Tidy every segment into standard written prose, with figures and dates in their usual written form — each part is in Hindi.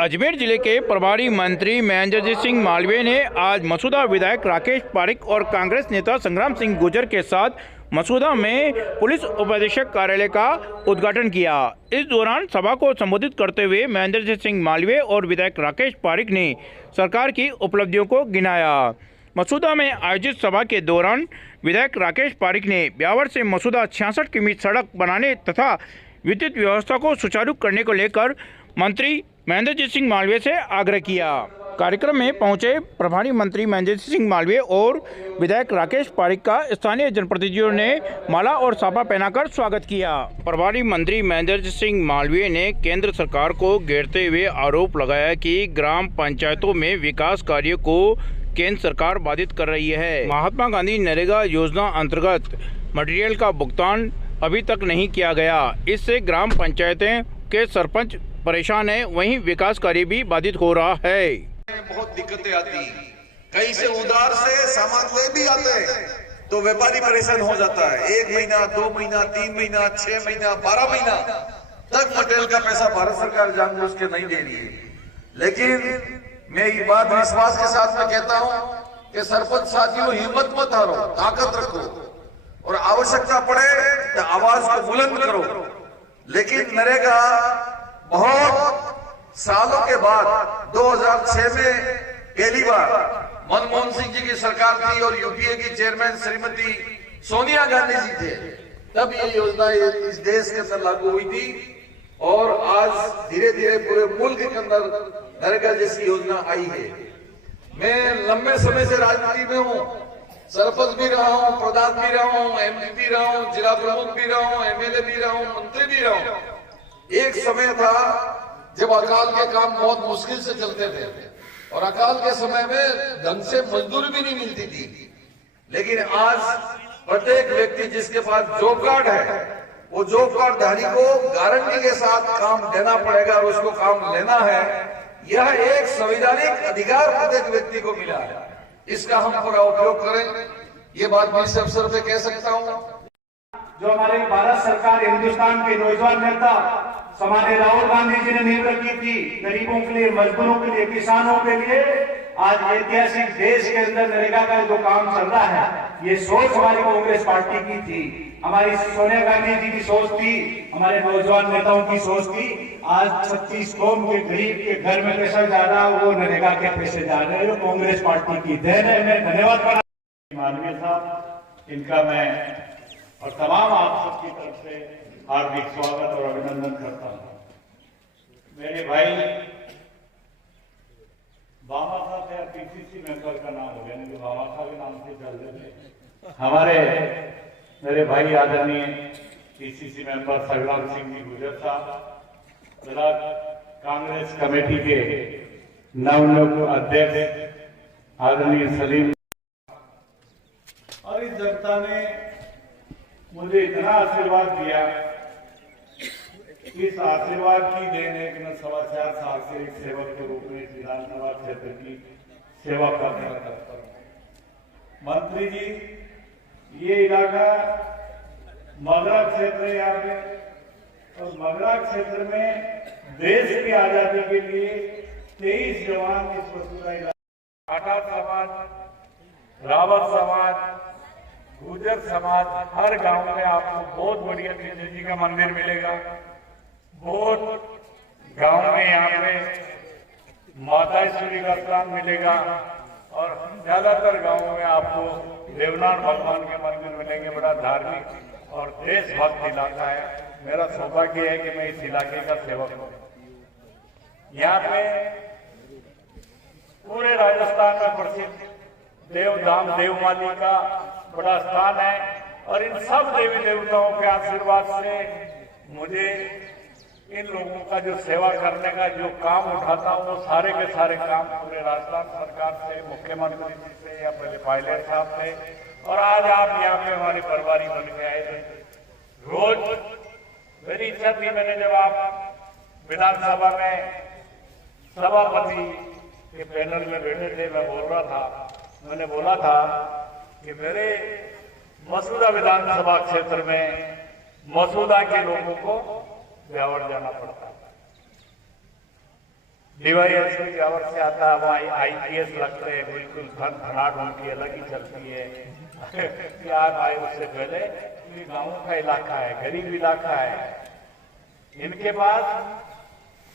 अजमेर जिले के प्रभारी मंत्री महेंद्रजीत सिंह मालवीय ने आज मसूदा विधायक राकेश पारिक और कांग्रेस नेता संग्राम सिंह गुर्जर के साथ मसूदा में पुलिस उपाधीक्षक कार्यालय का उद्घाटन किया। इस दौरान सभा को संबोधित करते हुए महेंद्रजीत सिंह मालवीय और विधायक राकेश पारिक ने सरकार की उपलब्धियों को गिनाया। मसूदा में आयोजित सभा के दौरान विधायक राकेश पारिक ने ब्यावर से मसूदा 66 किमी सड़क बनाने तथा विद्युत व्यवस्था को सुचारू करने को लेकर मंत्री महेंद्रजीत सिंह मालवीय से आग्रह किया। कार्यक्रम में पहुंचे प्रभारी मंत्री महेंद्रजीत सिंह मालवीय और विधायक राकेश पारिक का स्थानीय जनप्रतिनिधियों ने माला और साफा पहनाकर स्वागत किया। प्रभारी मंत्री महेंद्रजीत सिंह मालवीय ने केंद्र सरकार को घेरते हुए आरोप लगाया कि ग्राम पंचायतों में विकास कार्य को केंद्र सरकार बाधित कर रही है। महात्मा गांधी नरेगा योजना अंतर्गत मटेरियल का भुगतान अभी तक नहीं किया गया। इससे ग्राम पंचायतें के सरपंच परेशान है, वहीं विकास कार्य भी बाधित हो रहा है। बहुत दिक्कतें आती, कहीं से उधार से सामान ले भी आते हैं तो व्यापारी परेशान हो जाता है। 1 महीना, 2 महीना, 3 महीना, 6 महीना, 12 महीना तक मटेरियल का पैसा भारत सरकार जानबूझ के नहीं दे रही है। लेकिन मैं ये बात विश्वास के साथ में कहता हूं कि सरपंच साथियों, हिम्मत मत हारो, ताकत रखो और आवश्यकता पड़े तो आवाज को बुलंद करो। लेकिन नरेगा बहुत सालों के बाद 2006 में पहली बार मनमोहन सिंह जी की सरकार थी और यूपीए की चेयरमैन श्रीमती सोनिया गांधी जी थे, तब ये योजना इस देश के अंदर लागू हुई थी और आज धीरे धीरे पूरे मुल्क के अंदर नरेगा जैसी योजना आई है। मैं लंबे समय से राजनीति में हूँ, सरपंच भी रहा हूँ, प्रधान भी रहा हूँ, एमपी भी रहा हूँ, जिला प्रमुख भी रहा हूँ, एमएलए भी रहा हूँ, मंत्री भी रहा हूँ। एक समय था जब अकाल के काम बहुत मुश्किल से चलते थे और अकाल के समय में ढंग से मजदूरी भी नहीं मिलती थी। लेकिन आज प्रत्येक व्यक्ति जिसके पास जॉब कार्ड है, वो जॉब कार्ड धारी को गारंटी के साथ काम देना पड़ेगा और उसको काम लेना है। यह एक संवैधानिक अधिकार प्रत्येक व्यक्ति को मिला है, इसका हम पूरा उपयोग करें। ये बात मैं इस अवसर पे कह सकता हूँ। जो हमारे भारत सरकार, हिंदुस्तान के नौजवान नेता सम्माननीय राहुल गांधी जी ने नींव रखी थी, गरीबों के लिए, मजदूरों के लिए, किसानों के लिए, आज ऐतिहासिक देश के अंदर नरेगा का जो काम चल रहा है, ये सोच हमारी कांग्रेस पार्टी की थी, हमारी सोनिया गांधी जी की सोच थी, हमारे नौजवान नेताओं की सोच थी। आज 36 कौम के गरीब के घर में पैसा जा रहा है, वो नरेगा के पैसे जा रहे हैं, जो कांग्रेस पार्टी की देन है। मैं धन्यवाद मालवीय साहब, इनका मैं और तमाम आप सबकी तरफ से हार्दिक स्वागत और अभिनंदन करता हूं। मेरे भाई बाबा साहब या पीसीसी मेंबर का नाम हो गया, नहीं तो बाबा साहब के नाम से चल रहे। हमारे मेरे भाई आदरणीय पीसीसी मेंबर संग्राम सिंह जी गुर्जर साहब, जिला कांग्रेस कमेटी के नवनियुक्त अध्यक्ष आदरणीय सलीम, और इस जनता ने मुझे इतना आशीर्वाद दिया, इस आशीर्वाद की देन है कि मैं 4.25 साल से एक सेवक के रूप में विधानसभा क्षेत्र की सेवा करने लगा था। मंत्री जी, ये इलाका मगरा क्षेत्र है यहाँ पे, और मगरा क्षेत्र में देश की आजादी के लिए 23 जवान इस मसूदा इलाका, टाटा समाज, रावत समाज, गुर्जर समाज, हर गांव में आपको बहुत बढ़िया कृष्ण जी का मंदिर मिलेगा। बहुत गांव में यहाँ पे माताश्वरी का स्थान मिलेगा और ज्यादातर गांवों में आपको देवनाथ भगवान के मंदिर मिलेंगे। बड़ा धार्मिक और देशभक्त इलाका है। मेरा सौभाग्य है कि मैं इस इलाके का सेवक हूँ। यहाँ पे पूरे राजस्थान में प्रसिद्ध देवधाम देवमाली का बड़ा स्थान है और इन सब देवी देवताओं के आशीर्वाद से मुझे इन लोगों का जो सेवा करने का जो काम उठाता हूँ, वो सारे के सारे काम पूरे राजस्थान सरकार से, मुख्यमंत्री जी से या पहले पायलट साहब से, और आज आप यहाँ पे हमारे परिवारी बन के आए थे। रोज मेरी इच्छा थी, मैंने जब आप विधानसभा में सभापति के पैनल में बैठे थे, मैं बोल रहा था, मैंने बोला था कि मेरे मसूदा विधानसभा क्षेत्र में मसूदा के लोगों को ब्यावर जाना पड़ता है। डीवाईएसपी जब से आता है वहाँ आईपीएस लगते हैं, बिल्कुल धड़ाधड़ उनकी अलग ही चलती है। क्या भाई, उससे पहले ये गाँव का इलाका है, गरीब इलाका है, इनके पास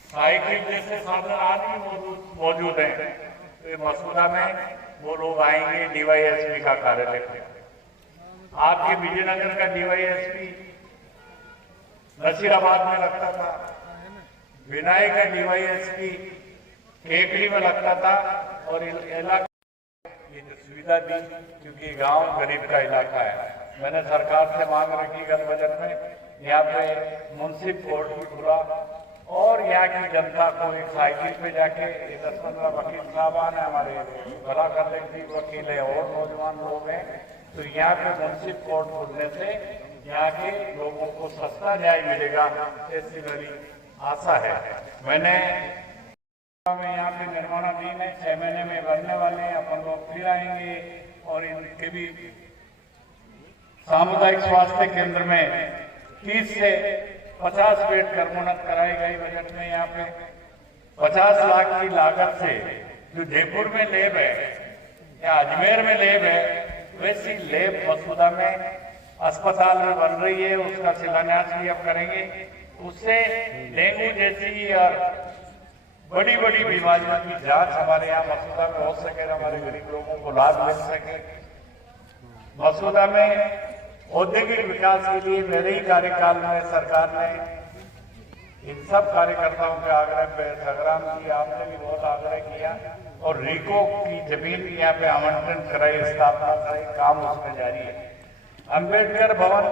साइकिल जैसे साधन आज भी मौजूद हैं। तो ये मसूदा में वो लोग आएंगे डीवाईएसपी का कार्यालय पे। आपके विजयनगर का डीवाईएसपी नसीराबाद में लगता था, विनायक का डीवाईएसपी केकड़ी में लगता था, और इलाका ये जो सुविधा दी, क्योंकि गांव गरीब का इलाका है। मैंने सरकार से मांग रखी गत बजट में, यहाँ पे मुंसिफ कोर्ट भी खुला और यहाँ की जनता को एक साइकिल पे जाके 10-15 वकील साहबान है हमारे, भला करने की वकील है और नौजवान लोग हैं, तो यहाँ पे मुंसिफ कोर्ट खुलने से यहाँ के लोगों को सस्ता न्याय मिलेगा, ऐसी मेरी आशा है। मैंने यहाँ पे निर्माणाधीन है, 6 महीने में बनने वाले हैं, अपन लोग फिर आएंगे और इनके भी सामुदायिक स्वास्थ्य केंद्र में 30 से 50 बेड कर्मोन्नत कराई गई बजट में। यहाँ पे 50 लाख की लागत से जो जयपुर में लैब है या अजमेर में लैब है, वैसी लैब मसूदा में अस्पताल में बन रही है, उसका शिलान्यास भी अब करेंगे। उससे डेंगू जैसी और बड़ी बड़ी बीमारियों की जांच हमारे यहाँ मसूदा में हो सके, हमारे गरीब लोगों को लाभ मिल सके। मसूदा में औद्योगिक विकास के लिए मेरे ही कार्यकाल में सरकार ने इन सब कार्यकर्ताओं के आग्रह पे संग्राम की, आपने भी बहुत आग्रह किया और रिको की जमीन यहाँ पे आवंटन कराई, स्थापना कराई, काम उसमें जारी है। अंबेडकर भवन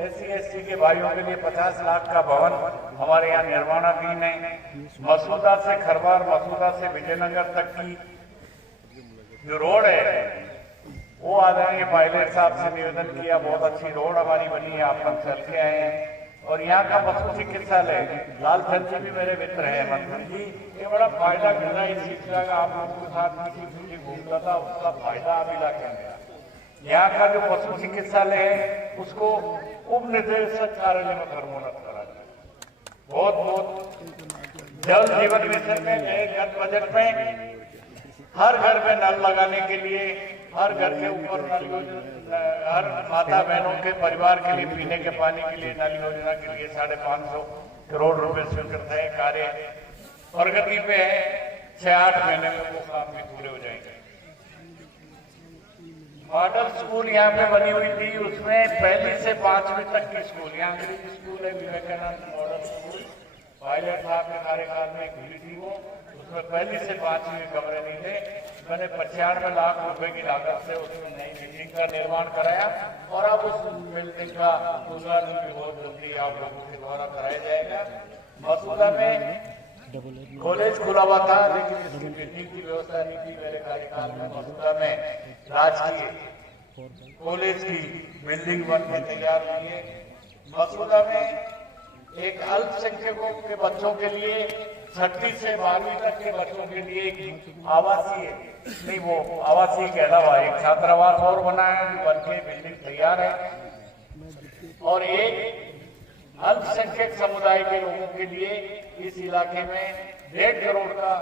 SC/ST के भाइयों के लिए 50 लाख का भवन हमारे यहाँ निर्माणाधीन है। मसूदा से खरवार, मसूदा से विजयनगर तक की जो रोड है वो आदरणीय पायलट साहब से निवेदन किया, बहुत अच्छी रोड हमारी बनी है, आप लोग चल के आए हैं। और यहाँ का पशु चिकित्सालय, लालचंद जी भी मेरे मित्र हैं, मंत्री जी, ये बड़ा फायदा मिल रहा है इस शिक्षा का। आप लोगों के साथ में घूमता था, उसका फायदा आप इलाके में। यहाँ का जो पशु चिकित्सालय है उसको उप निदेशक कार्यालय में कर्मोन्नत करा जाए। बहुत बहुत जल जीवन मिशन में गत बजट में हर घर में नल लगाने के लिए, हर घर के ऊपर नल योजना, हर माता बहनों के परिवार के लिए पीने के पानी के लिए नल योजना के लिए 550 करोड़ रुपए स्वीकृत है। कार्य प्रगति पे है, 6-8 महीने में वो काम भी पूरे हो जाएंगे। मॉडल स्कूल यहाँ पे बनी हुई थी, उसमें 1 से 5वीं तक की स्कूल, यहाँ अंग्रेजी स्कूल है, विवेकानंद मॉडल स्कूल, पायलट साहब के कार्यकाल में खुली थी वो, उसमें 1 से 5वीं कमरे नहीं थे। मैंने 95 लाख रुपए की लागत से उसमें नई बिल्डिंग का निर्माण कराया और अब उस बिल्डिंग का उद्घाटन भी बहुत जल्दी आप लोगों के द्वारा कराया जाएगा। मसूदा में कॉलेज खुला हुआ था लेकिन इसकी बिल्डिंग की व्यवस्था नहीं थी मेरे कार्यकाल में। मसूदा में राजकीय कॉलेज की बिल्डिंग बन के तैयार हुई है। मसूदा में एक अल्पसंख्यकों के बच्चों के लिए 6वीं से 12वीं तक के बच्चों के लिए एक आवासीय नहीं, वो आवासीय के अलावा एक छात्रावास और बना है जो बन के बिल्डिंग तैयार है। और एक अल्पसंख्यक समुदाय के लोगों के लिए इस इलाके में 1.5 करोड़ का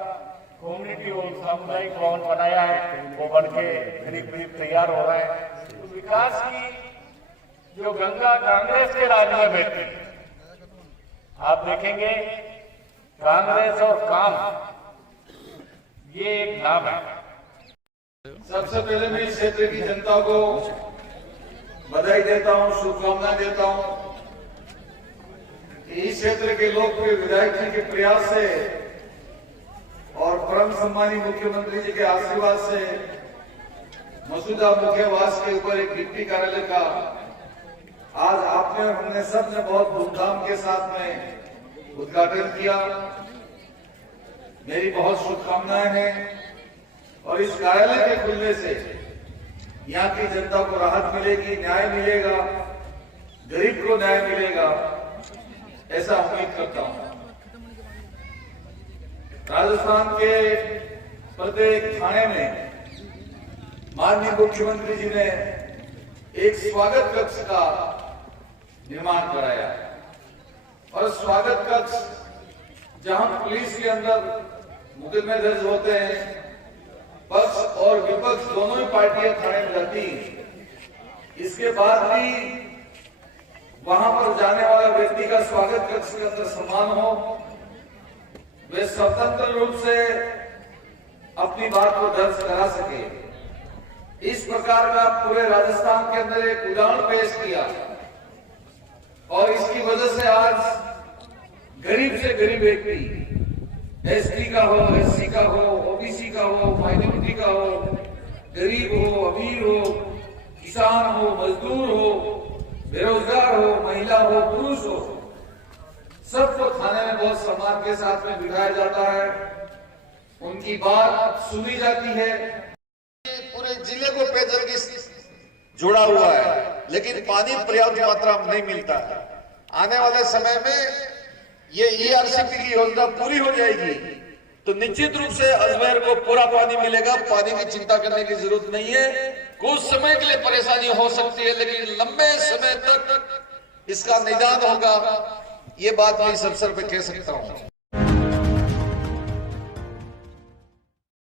कम्युनिटी हॉल सामुदायिक भवन बनाया है, वो बन के करीब तैयार हो रहा है। तो विकास की जो गंगा कांग्रेस के राज में बहती है, आप देखेंगे कांग्रेस और काम ये एक नाम है। सबसे पहले मैं इस क्षेत्र की जनता को बधाई देता हूं, शुभकामनाएं देता हूं कि इस क्षेत्र के लोकप्रिय विधायक जी के प्रयास से और परम सम्मानी मुख्यमंत्री जी के आशीर्वाद से मसूदा मुख्यवास के ऊपर एक डिप्टी कार्यालय का आज आपने और हमने सब ने बहुत धूमधाम के साथ में उद्घाटन किया। मेरी बहुत शुभकामनाएं हैं और इस कार्यालय के खुलने से यहाँ की जनता को राहत मिलेगी, न्याय मिलेगा, गरीब को न्याय मिलेगा, ऐसा उम्मीद करता हूं। राजस्थान के प्रत्येक थाने में माननीय मुख्यमंत्री जी ने एक स्वागत कक्ष का निर्माण कराया और स्वागत कक्ष जहां पुलिस के अंदर मुकदमे दर्ज होते हैं, पक्ष और विपक्ष दोनों ही पार्टियां थाने में जाती हैं। इसके बाद भी वहां पर जाने वाला व्यक्ति का स्वागत कक्ष के अंदर सम्मान हो, वे स्वतंत्र रूप से अपनी बात को दर्ज करा सके। इस प्रकार का पूरे राजस्थान के अंदर एक उदाहरण पेश किया और इसकी वजह से आज गरीब से गरीब व्यक्ति, एसटी का हो, एससी का हो, ओबीसी का हो, माइनॉरिटी का हो, गरीब हो, अमीर हो, किसान हो, मजदूर हो, बेरोजगार हो, महिला हो, पुरुष हो, सबको थाने में बहुत सम्मान के साथ में बिठाया जाता है, उनकी बात सुनी जाती है। पूरे जिले को पेयजल की जुड़ा हुआ है, लेकिन पानी पर्याप्त मात्रा में नहीं मिलता है। आने वाले समय में ये ईआरसीपी की योजना पूरी हो जाएगी तो निश्चित रूप से अजमेर को पूरा पानी मिलेगा। पानी की चिंता करने की जरूरत नहीं है। कुछ समय के लिए परेशानी हो सकती है, लेकिन लंबे समय तक इसका निदान होगा, ये बात मैं इस अवसर पर कह सकता हूं।